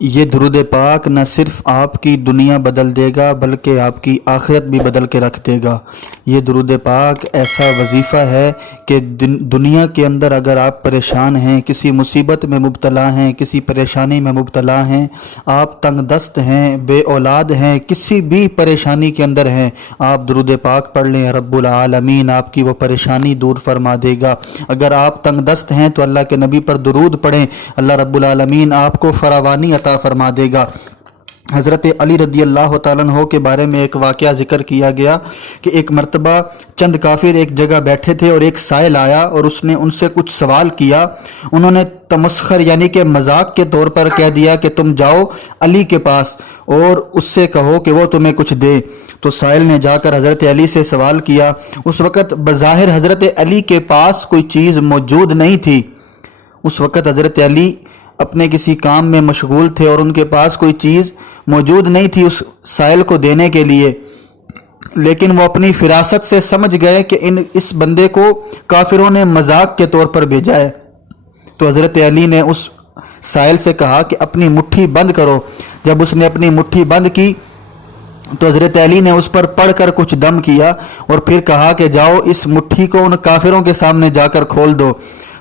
یہ درود پاک نہ صرف آپ کی دنیا بدل دے گا بلکہ آپ کی آخرت بھی بدل کے رکھ دے گا۔ یہ درود پاک ایسا وظیفہ ہے کہ دنیا کے اندر اگر آپ پریشان ہیں، کسی مصیبت میں مبتلا ہیں، کسی پریشانی میں مبتلا ہیں، آپ تنگ دست ہیں، بے اولاد ہیں، کسی بھی پریشانی کے اندر ہیں، آپ درود پاک پڑھ لیں، رب العالمین آپ کی وہ پریشانی دور فرما دے گا۔ اگر آپ تنگ دست ہیں تو اللہ کے نبی پر درود پڑھیں، اللہ رب العالمین آپ کو فراوانی عطا فرما دے گا۔ حضرت علی رضی اللہ تعالیٰ عنہ کے بارے میں ایک واقعہ ذکر کیا گیا کہ ایک مرتبہ چند کافر ایک جگہ بیٹھے تھے اور ایک سائل آیا اور اس نے ان سے کچھ سوال کیا۔ انہوں نے تمسخر یعنی کہ مذاق کے طور پر کہہ دیا کہ تم جاؤ علی کے پاس اور اس سے کہو کہ وہ تمہیں کچھ دے۔ تو سائل نے جا کر حضرت علی سے سوال کیا۔ اس وقت بظاہر حضرت علی کے پاس کوئی چیز موجود نہیں تھی۔ اس وقت حضرت علی اپنے کسی کام میں مشغول تھے اور ان کے پاس کوئی چیز موجود نہیں تھی اس سائل کو دینے کے لیے، لیکن وہ اپنی فراست سے سمجھ گئے کہ اس بندے کو کافروں نے مذاق کے طور پر بھیجا ہے۔ تو حضرت علی نے اس سائل سے کہا کہ اپنی مٹھی بند کرو۔ جب اس نے اپنی مٹھی بند کی تو حضرت علی نے اس پر پڑھ کر کچھ دم کیا اور پھر کہا کہ جاؤ اس مٹھی کو ان کافروں کے سامنے جا کر کھول دو۔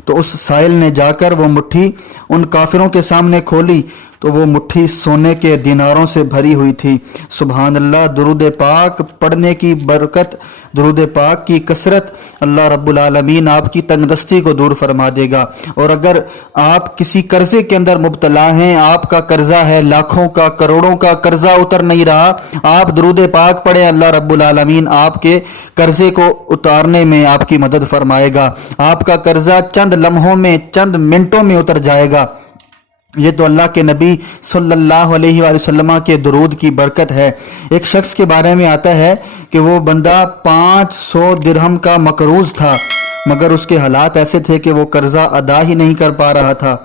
تو اس سائل نے جا کر وہ مٹھی ان کافروں کے سامنے کھولی تو وہ مٹھی سونے کے دیناروں سے بھری ہوئی تھی۔ سبحان اللہ، درود پاک پڑھنے کی برکت، درود پاک کی کثرت، اللہ رب العالمین آپ کی تنگ دستی کو دور فرما دے گا۔ اور اگر آپ کسی قرضے کے اندر مبتلا ہیں، آپ کا قرضہ ہے لاکھوں کا، کروڑوں کا قرضہ اتر نہیں رہا، آپ درود پاک پڑھیں، اللہ رب العالمین آپ کے قرضے کو اتارنے میں آپ کی مدد فرمائے گا۔ آپ کا قرضہ چند لمحوں میں، چند منٹوں میں اتر جائے گا۔ یہ تو اللہ کے نبی صلی اللہ علیہ وآلہ وسلم کے درود کی برکت ہے۔ ایک شخص کے بارے میں آتا ہے کہ وہ بندہ 500 درہم کا مقروض تھا، مگر اس کے حالات ایسے تھے کہ وہ قرضہ ادا ہی نہیں کر پا رہا تھا۔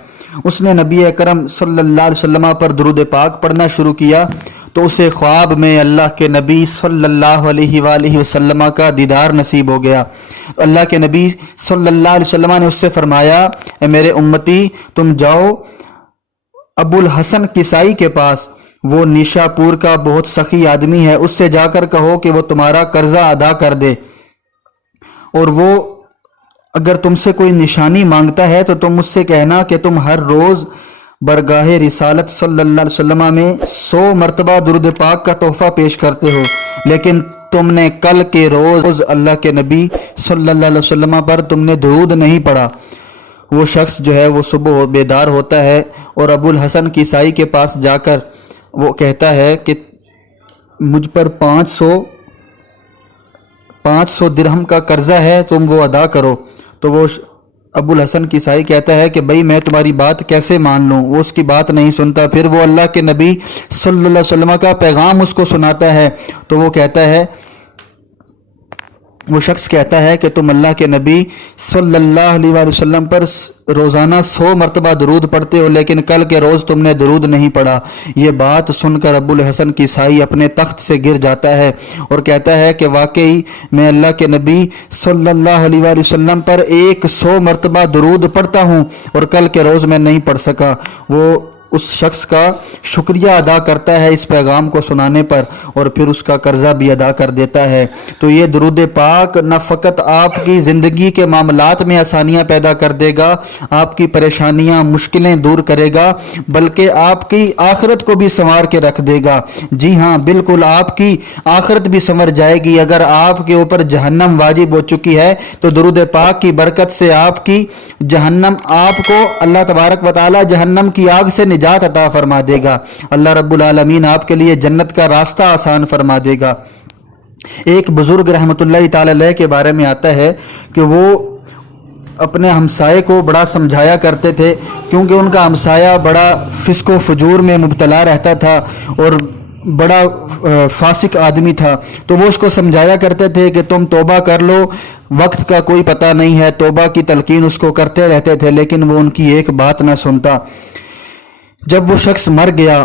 اس نے نبی اکرم صلی اللہ علیہ وسلم پر درود پاک پڑھنا شروع کیا تو اسے خواب میں اللہ کے نبی صلی اللہ علیہ وآلہ وسلم کا دیدار نصیب ہو گیا۔ اللہ کے نبی صلی اللہ علیہ وسلم نے اس سے فرمایا، اے میرے امتی، تم جاؤ ابو الحسن کسائی کے پاس، وہ نیشا پور کا بہت سخی آدمی ہے، اس سے جا کر کہو کہ وہ تمہارا قرضہ ادا کر دے، اور وہ اگر تم سے کوئی نشانی مانگتا ہے تو تم اس سے کہنا کہ تم ہر روز برگاہ رسالت صلی اللہ علیہ وسلم میں 100 مرتبہ درود پاک کا تحفہ پیش کرتے ہو، لیکن تم نے کل کے روز اللہ کے نبی صلی اللہ علیہ وسلم پر تم نے درود نہیں پڑھا۔ وہ شخص جو ہے وہ صبح بیدار ہوتا ہے اور ابو الحسن کسائی کے پاس جا کر وہ کہتا ہے کہ مجھ پر 500 درہم کا قرضہ ہے، تم وہ ادا کرو۔ تو وہ ابو الحسن کسائی کہتا ہے کہ بھائی میں تمہاری بات کیسے مان لوں؟ وہ اس کی بات نہیں سنتا۔ پھر وہ اللہ کے نبی صلی اللہ علیہ وسلم کا پیغام اس کو سناتا ہے تو وہ کہتا ہے، وہ شخص کہتا ہے کہ تم اللہ کے نبی صلی اللہ علیہ وآلہ وسلم پر روزانہ 100 مرتبہ درود پڑھتے ہو، لیکن کل کے روز تم نے درود نہیں پڑھا۔ یہ بات سن کر ابو الحسن کسائی اپنے تخت سے گر جاتا ہے اور کہتا ہے کہ واقعی میں اللہ کے نبی صلی اللہ علیہ وآلہ وسلم پر 100 مرتبہ درود پڑھتا ہوں اور کل کے روز میں نہیں پڑھ سکا۔ وہ اس شخص کا شکریہ ادا کرتا ہے اس پیغام کو سنانے پر اور پھر اس کا قرضہ بھی ادا کر دیتا ہے۔ تو یہ درود پاک نہ فقط آپ کی زندگی کے معاملات میں آسانیاں پیدا کر دے گا، آپ کی پریشانیاں مشکلیں دور کرے گا، بلکہ آپ کی آخرت کو بھی سنوار کے رکھ دے گا۔ جی ہاں، بالکل آپ کی آخرت بھی سنور جائے گی۔ اگر آپ کے اوپر جہنم واجب ہو چکی ہے تو درود پاک کی برکت سے آپ کی جہنم، آپ کو اللہ تبارک و تعالی جہنم کی آگ سے نجات عطا فرما دے گا۔ اللہ رب العالمین آپ کے لیے جنت کا راستہ آسان فرما دے گا۔ ایک بزرگ رحمۃ اللہ تعالی علیہ کے بارے میں آتا ہے کہ وہ اپنے ہمسائے کو بڑا سمجھایا کرتے تھے، کیونکہ ان کا ہمسایہ بڑا فسق و فجور میں مبتلا رہتا تھا اور بڑا فاسق آدمی تھا۔ تو وہ اس کو سمجھایا کرتے تھے کہ تم توبہ کر لو، وقت کا کوئی پتہ نہیں ہے۔ توبہ کی تلقین اس کو کرتے رہتے تھے، لیکن وہ ان کی ایک بات نہ سنتا۔ جب وہ شخص مر گیا،